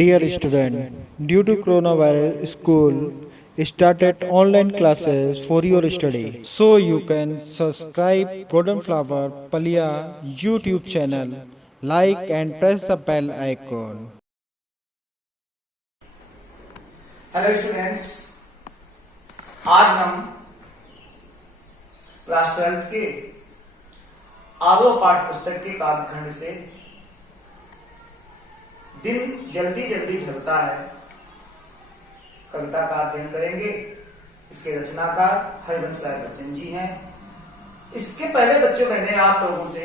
Dear student, due to coronavirus, school started online classes for your study. So you can subscribe Golden Flower Palia YouTube channel, like and press the bell icon. Hello students, आज हम class 12 के आरो पाठ पुस्तक के काव्यखंड से दिन जल्दी जल्दी ढलता है कविता का अध्ययन करेंगे। इसके रचनाकार हरिवंश राय बच्चन जी हैं। इसके पहले बच्चों मैंने आप लोगों से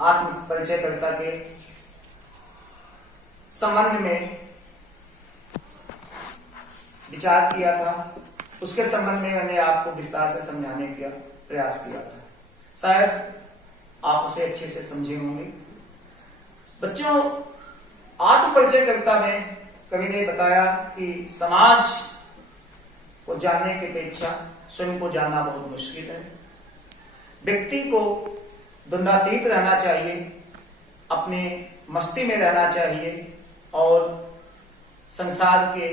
आत्म परिचय कविता के संबंध में विचार किया था। उसके संबंध में मैंने आपको विस्तार से समझाने का प्रयास किया था। शायद आप उसे अच्छे से समझे होंगे। बच्चों, आत्म परिचय कविता में कवि ने बताया कि समाज को जानने की अपेक्षा स्वयं को जानना बहुत मुश्किल है। व्यक्ति को द्वंद्वातीत रहना चाहिए, अपने मस्ती में रहना चाहिए और संसार के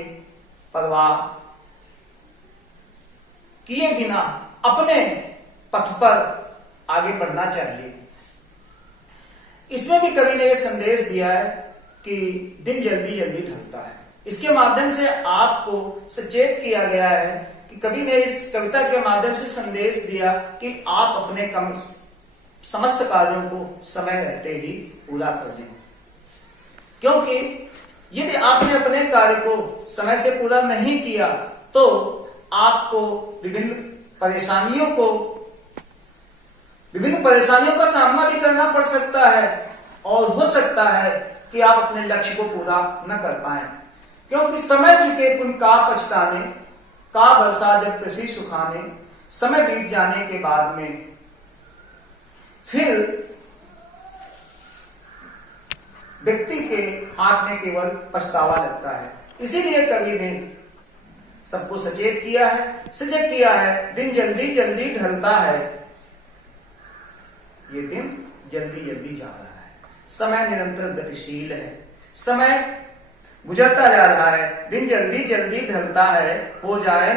परवाह किए बिना अपने पथ पर आगे बढ़ना चाहिए। इसमें भी कवि ने यह संदेश दिया है कि दिन जल्दी जल्दी ढलता है। इसके माध्यम से आपको सचेत किया गया है कि कवि ने इस कविता के माध्यम से संदेश दिया कि आप अपने समस्त कार्यों को समय रहते ही पूरा कर दें, क्योंकि यदि आपने अपने कार्य को समय से पूरा नहीं किया तो आपको विभिन्न परेशानियों का सामना भी करना पड़ सकता है और हो सकता है कि आप अपने लक्ष्य को पूरा न कर पाए, क्योंकि समय चुके पुन का पछताने, का बरसा जब कृषि सुखाने, समय बीत जाने के बाद में फिर व्यक्ति के हाथ में केवल पछतावा लगता है। इसीलिए कवि ने सबको सचेत किया है दिन जल्दी जल्दी ढलता है। ये दिन जल्दी जल्दी जा रहा है, समय निरंतर गतिशील है, समय गुजरता जा रहा है, दिन जल्दी जल्दी ढलता है। हो जाए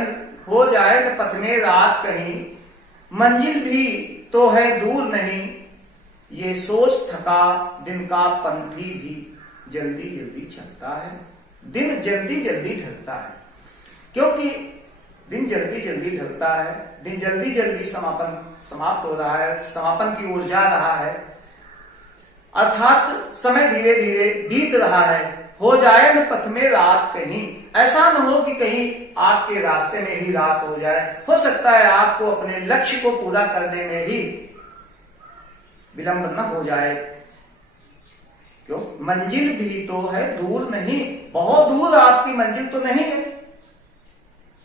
न पथ में रात कहीं, मंजिल भी तो है दूर नहीं, ये सोच थका दिन का पंथी भी जल्दी जल्दी चलता है। दिन जल्दी जल्दी ढलता है, क्योंकि दिन जल्दी जल्दी ढलता है, दिन जल्दी जल्दी समाप्त हो रहा है, समापन की ओर जा रहा है, अर्थात समय धीरे धीरे बीत रहा है। हो जाए न पथ में रात कहीं, ऐसा न हो कि कहीं आपके रास्ते में ही रात हो जाए। हो सकता है आपको अपने लक्ष्य को पूरा करने में ही विलंब न हो जाए, क्यों? मंजिल भी तो है दूर नहीं, बहुत दूर आपकी मंजिल तो नहीं है।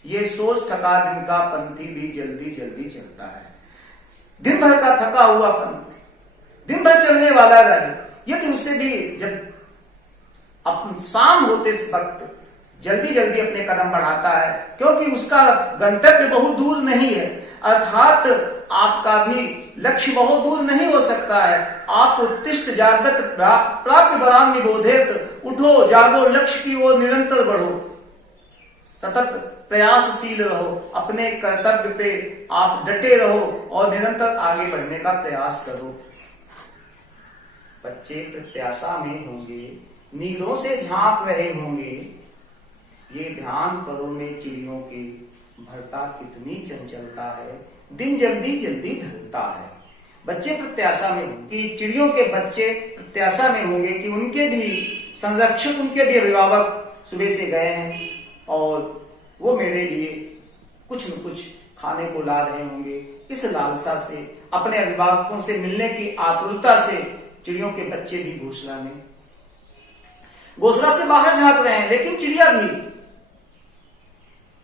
ये सोच थका दिन का पंथी भी जल्दी जल्दी चलता है। दिन भर का थका हुआ पंथी दिन भर चलने वाला रहे, यदि उसे भी जब शाम होते वक्त जल्दी जल्दी अपने कदम बढ़ाता है, क्योंकि उसका गंतव्य बहुत दूर नहीं है, अर्थात आपका भी लक्ष्य बहुत दूर नहीं हो सकता है। आप उत्तिष्ठ जागृत प्राप्य बराम निबोधित, उठो जागो लक्ष्य की ओर निरंतर बढ़ो, सतत प्रयासशील रहो, अपने कर्तव्य पे आप डटे रहो और निरंतर आगे बढ़ने का प्रयास करो। बच्चे प्रत्याशा में होंगे, नीलों से झांक रहे होंगे, ये ध्यान परों में चिड़ियों के भरता कितनी चंचलता है, दिन जल्दी जल्दी ढलता है। बच्चे प्रत्याशा में होंगे कि चिड़ियों के बच्चे प्रत्याशा में होंगे कि उनके भी संरक्षक, उनके भी अभिभावक सुबह से गए हैं और वो मेरे लिए कुछ न कुछ खाने को ला रहे होंगे। इस लालसा से, अपने अभिभावकों से मिलने की आतुरता से चिड़ियों के बच्चे भी घोंसला से बाहर झांक रहे हैं, लेकिन चिड़िया भी,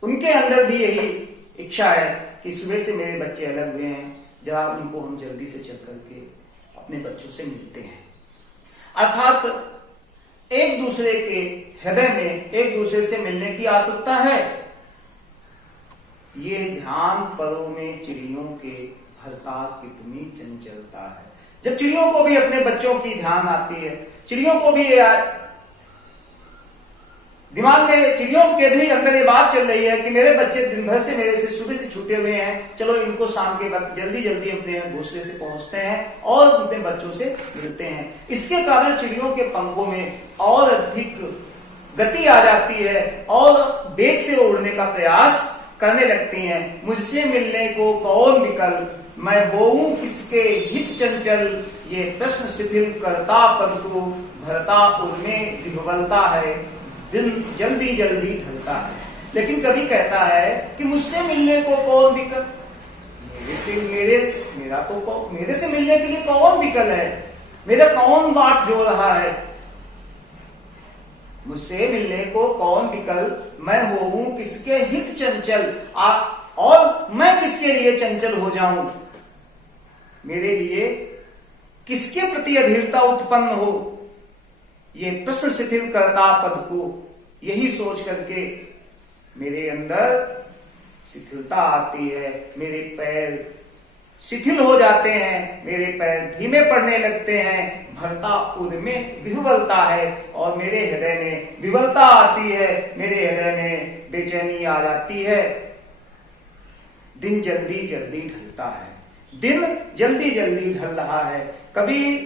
उनके अंदर भी यही इच्छा है कि सुबह से मेरे बच्चे अलग हुए हैं, जरा उनको हम जल्दी से चल करके अपने बच्चों से मिलते हैं। अर्थात एक दूसरे के हृदय में एक दूसरे से मिलने की आतुरता है। ये ध्यान परों में चिड़ियों के भरता कितनी चंचलता है। जब चिड़ियों को भी अपने बच्चों की ध्यान आती है, चिड़ियों को भी दिमाग में चिड़ियों के भी अंदर ये बात चल रही है कि मेरे बच्चे दिन भर से मेरे से सुबह से छूटे हुए हैं, चलो इनको शाम के वक्त जल्दी जल्दी अपने घोंसले से पहुंचते हैं और अपने बच्चों से मिलते हैं। इसके कारण चिड़ियों के पंखों में और अधिक गति आ जाती है और वेग से उड़ने का प्रयास करने लगती हैं। मुझसे मिलने को कौन विकल, मैं होऊं किसके हित चंचल, ये प्रश्न शिथिल करता पद को, भरता उनमें विह्वलता है, दिन जल्दी जल्दी ढलता है। लेकिन कभी कहता है कि मुझसे मिलने को कौन विकल, मेरे से मिलने के लिए कौन विकल है, मेरा कौन बाट जो रहा है। मुझसे मिलने को कौन विकल, मैं होऊं किसके हित चंचल, और मैं किसके लिए चंचल हो जाऊं, मेरे लिए किसके प्रति अधीरता उत्पन्न हो, ये प्रश्न शिथिल करता पद को। यही सोच करके मेरे अंदर शिथिलता आती है, मेरे पैर शिथिल हो जाते हैं, मेरे पैर धीमे पड़ने लगते हैं, भरता उनमें विह्वलता है और मेरे हृदय में विह्वलता आती है, मेरे हृदय में बेचैनी आ जाती है। दिन जल्दी जल्दी ढलता है, दिन जल्दी जल्दी ढल रहा है। कभी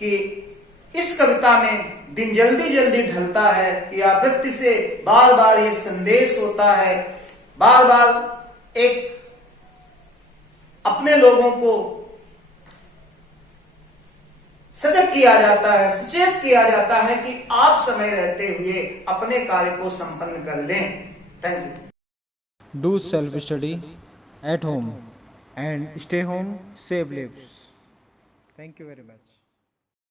कि इस कविता में दिन जल्दी जल्दी ढलता है कि आवृत्ति से बार बार ये संदेश होता है, बार बार एक अपने लोगों को सजग किया जाता है, सचेत किया जाता है कि आप समय रहते हुए अपने कार्य को संपन्न कर लें। Thank you. Do self study at home and stay home, save lives. Thank you very much.